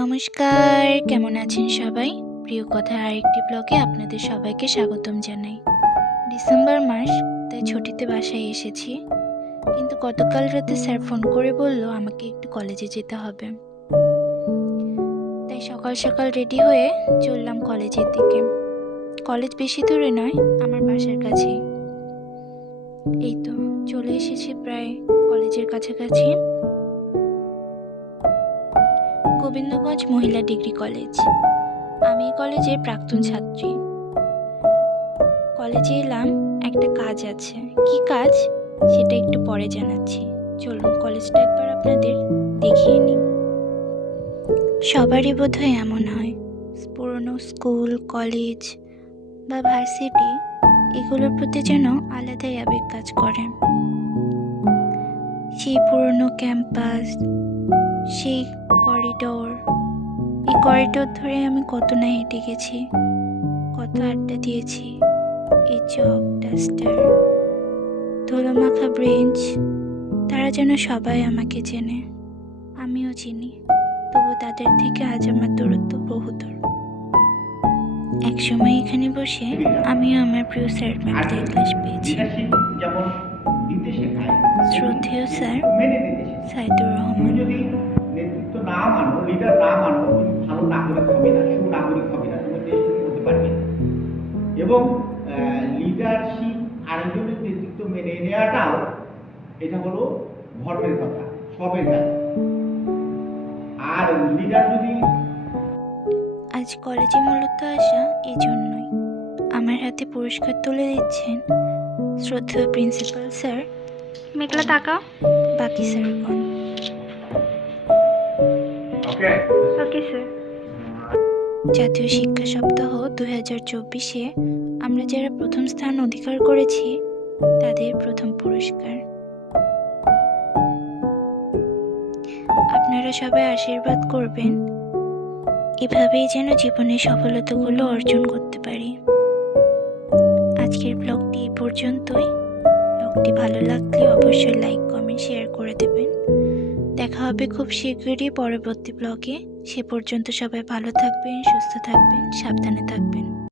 নমস্কার, কেমন আছেন সবাই? প্রিয় কথার আরেকটি ব্লগে আপনাদের সবাইকে স্বাগতম জানাই। ডিসেম্বর মাস, তাই ছুটিতে বাসায় এসেছি। কিন্তু গতকাল রাতে স্যার ফোন করে বলল আমাকে একটু কলেজে যেতে হবে। তাই সকাল সকাল রেডি হয়ে চললাম কলেজের দিকে। কলেজ বেশি দূরে নয়, আমার বাসার কাছেই। এই তো চলে এসেছি প্রায় কলেজের কাছাকাছি। গোবিন্দগঞ্জ মহিলা ডিগ্রি কলেজ। আমি এই কলেজের প্রাক্তন ছাত্রী। কলেজে এলাম, একটা কাজ আছে। কি কাজ সেটা একটু পরে জানাচ্ছি। চলুন কলেজটা একবার আপনাদের দেখিয়ে নিই। সবারই বোধহয় এমন হয়, পুরনো স্কুল, কলেজ বা ভার্সিটি এগুলোর প্রতি যেন আলাদাই আবেগ কাজ করে। সেই পুরনো ক্যাম্পাস, সেই করিডোর, এই করিডোর ধরে আমি কত না হেঁটে গেছি, কত আড্ডা দিয়েছি। এই চক, ডাস্টার, ধুলোমাখা ব্রেঞ্চ, তারা যেন সবাই আমাকে চেনে, আমিও চিনি। তবু তাদের থেকে আজ আমার দূরত্ব বহুদূর। একসময় এখানে বসে আমিও আমার প্রিয় স্যার ম্যামদের ক্লাস পেয়েছি। শ্রদ্ধেয় স্যার সাইদুর রহমান। যদি নেতৃত্ব না মানো, লিডার না মানো, ভালো নাগরিক হবে না, সুনাগরিক হবে না, তুমি দেশ করতে পারবে না। এবং লিডারশিপ আরেকজনের নেতৃত্ব মেনে নেওয়াটাও এটা হলো ধর্মের কথা, সবের কাজ। আর লিডার যদি আজ কলেজে মূলত আসা এই জন্যই। আমার হাতে পুরস্কার তুলে দিচ্ছেন শ্রদ্ধেয় প্রিন্সিপাল স্যার। মেঘলা তাকাও, বাকি স্যারগণ। Okay sir. জাতীয় শিক্ষা সপ্তাহ 2024-এ আমরা যারা প্রথম স্থান অধিকার করেছি তাদের প্রথম পুরস্কার। আপনারা সবাই আশীর্বাদ করবেন, এভাবেই যেন জীবনের সফলতাগুলো অর্জন করতে পারি। আজকের ব্লগটি এই পর্যন্তই। ব্লগটি ভালো লাগলে অবশ্যই লাইক, কমেন্ট, শেয়ার করে দেবেন। দেখা হবে খুব শীঘ্রই পরবর্তী ব্লগে। সে পর্যন্ত সবাই ভালো থাকবেন, সুস্থ থাকবেন, সাবধানে থাকবেন।